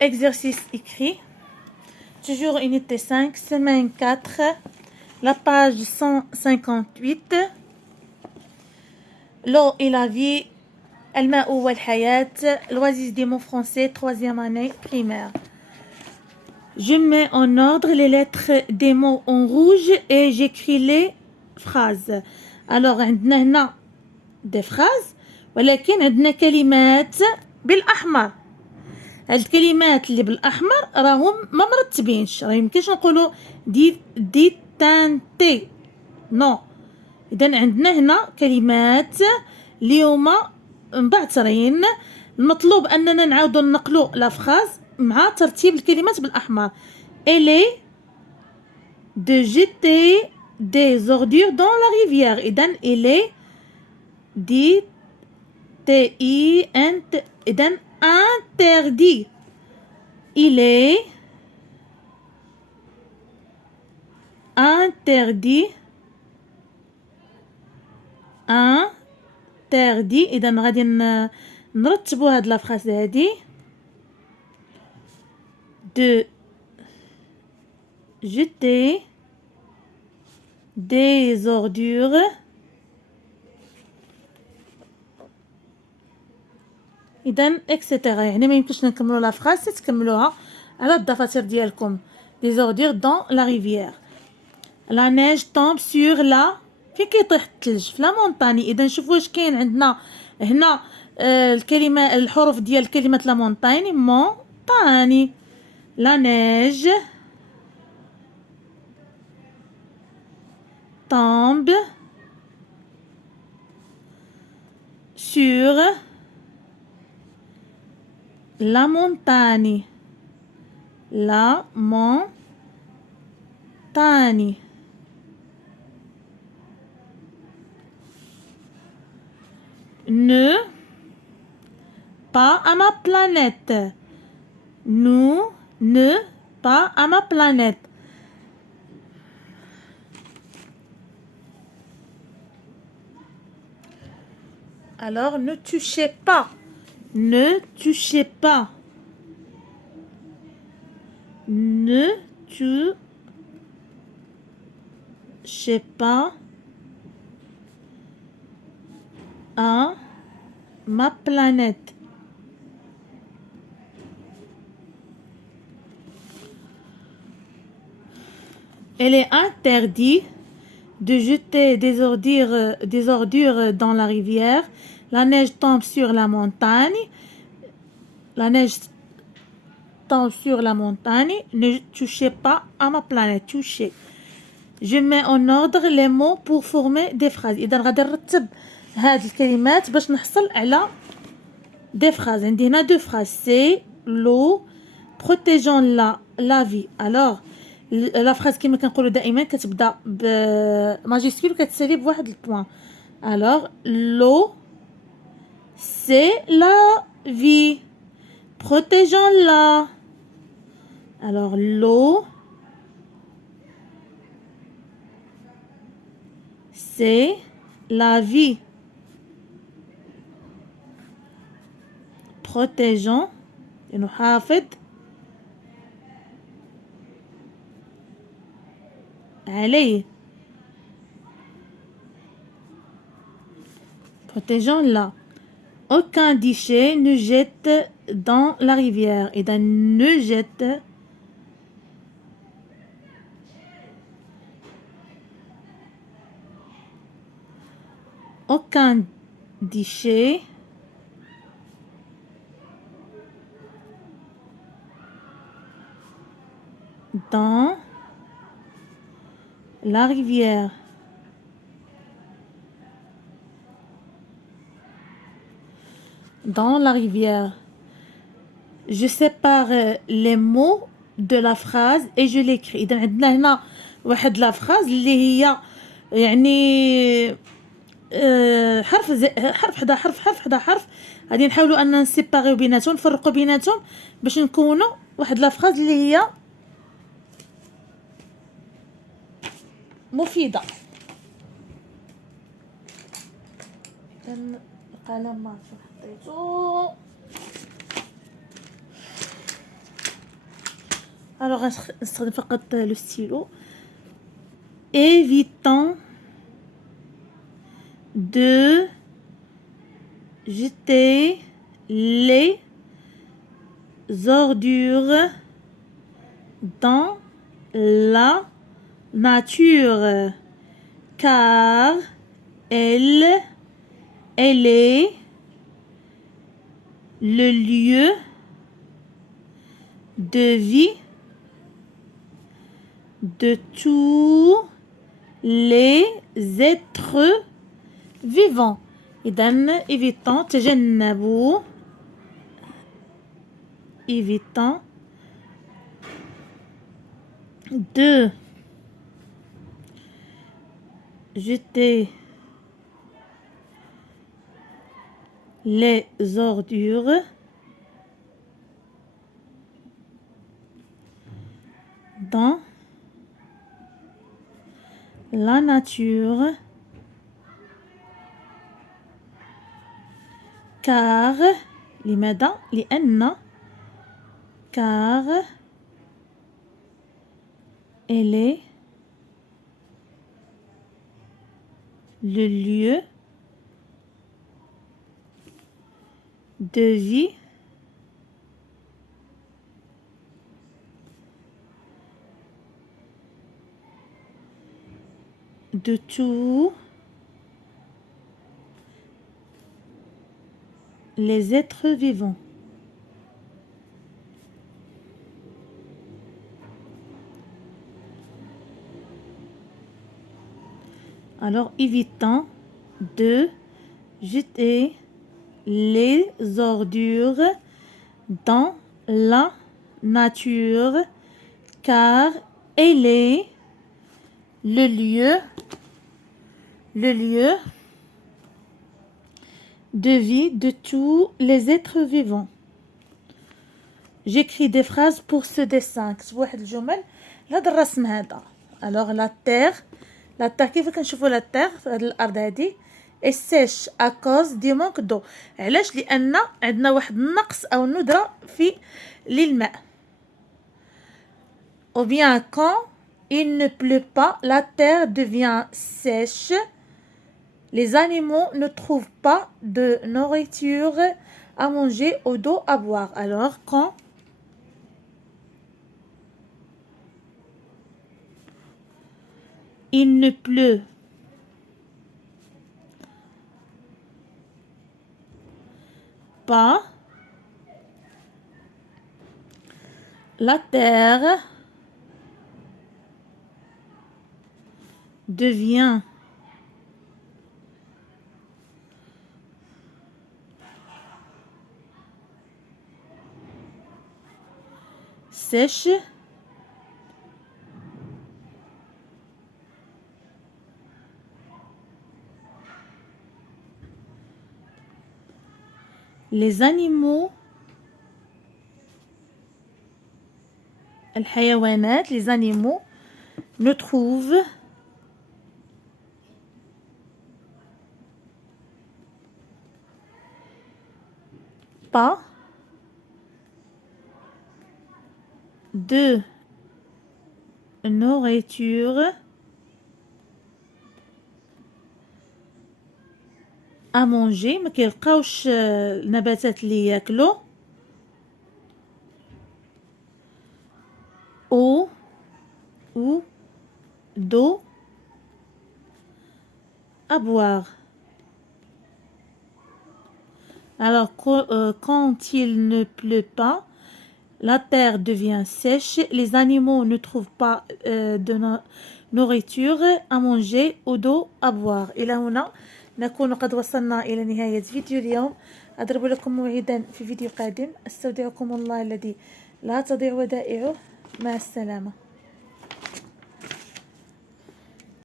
exercice écrit. Toujours unité 5, semaine 4, la page 158. L'eau et la vie, الماء والحياة, l'oasis des mots français, 3e année primaire. Je mets en ordre les lettres des mots en rouge et j'écris les phrases. Alors, عندنا هنا des phrases, ولكن عندنا كلمات بالأحمر. الكلمات اللي بالأحمر راهم ما مرتبينش، راه يمكنش نقولوا دي تانتي نو. إذن عندنا هنا كلمات اللي هما مبعترين، المطلوب أننا نعاودو نقلو لا فراز مع ترتيب الكلمات بالأحمر. إلي de jeter des ordures dans la rivière. إذن إلي دي تي إي أنت، إذن interdit. Il est interdit. interdit. إذا غادي نرتبوا هاد لا فراس هادي. de jeter des ordures إذن اكسترا، يعني ما يمكنش نكملوا لا فراس، تكملوها على الدفاتر ديالكم. des ordures dans la rivière. la neige tombe sur la، فين كيطيح الثلج؟ في لا مونطاني. اذا شوفوا واش كاين عندنا هنا الكلمه، الحروف ديال كلمه لا مونطاني، مونطاني. la neige tombe sur la montagne. la montagne. Ne pas à ma planète. Nous ne pas à ma planète. Alors, ne touchez pas. Ne touchez pas. Ne touchez pas à ma planète. Il est interdit de jeter des ordures dans la rivière. La neige tombe sur la montagne. La neige tombe sur la montagne. Ne touchez pas à ma planète. Touchez. Je mets en ordre les mots pour former des phrases. إذا غادي نرتب هاد الكلمات باش نحصل على des phrases. عندي هنا deux phrases. C'est l'eau protégeant la vie. Alors لا فراز كما كنقولوا دائما كتبدا بماجيسكول وكتسالي بواحد البوان. alors l'eau c'est la vie, protégeons-la. alors l'eau c'est la vie, protégeons نحافظ عليه. protégeons-la. aucun déchet ne jette dans la rivière. إذا ne jette aucun déchet dans la rivière. dans la rivière. Je sépare les mots de la phrase et je l'écris. إذا عندنا هنا واحد لا فراز اللي هي يعني حرف حدا حرف غادي نحاولوا ان نسيباريو بيناتهم، نفرقوا بيناتهم باش نكونوا واحد لا فراز اللي هي مفيده. القلم ما حطيتو. Alors نستخدم فقط le stylo. Évitons de jeter les ordures dans la nature car elle est le lieu de vie de tous les êtres vivants. إذن évitons تجنبوا évitons de jeter les ordures dans la nature car لماذا؟ لأن car elle est le lieu de vie de tous les êtres vivants. Alors, évitons de jeter les ordures dans la nature car elle est le lieu de vie de tous les êtres vivants. J'écris des phrases pour ce dessin. كتبوا واحد الجمل لهذا الرسم هذا. Alors la terre كيف كنشوفوا لا terre في هذه الارض هذه est sèche à cause du manque d'eau. علاش؟ لان عندنا واحد النقص او ندره في للماء. Ou bien quand il ne pleut pas, la terre devient sèche. Les animaux ne trouvent pas de nourriture à manger ou d'eau à boire. Alors quand il ne pleut pas, la terre devient sèche. Les animaux الحيوانات les animaux ne trouvent pas de nourriture à manger. ما كيلقاوش النباتات اللي ياكلوا ou d'eau à boire. Alors quand il ne pleut pas, la terre devient sèche, les animaux ne trouvent pas de nourriture à manger ou d'eau à boire. إلى هنا نكون قد وصلنا إلى نهاية فيديو اليوم. أضرب لكم موعدا في فيديو قادم. استودعكم الله الذي لا تضيع ودائعه. مع السلامة.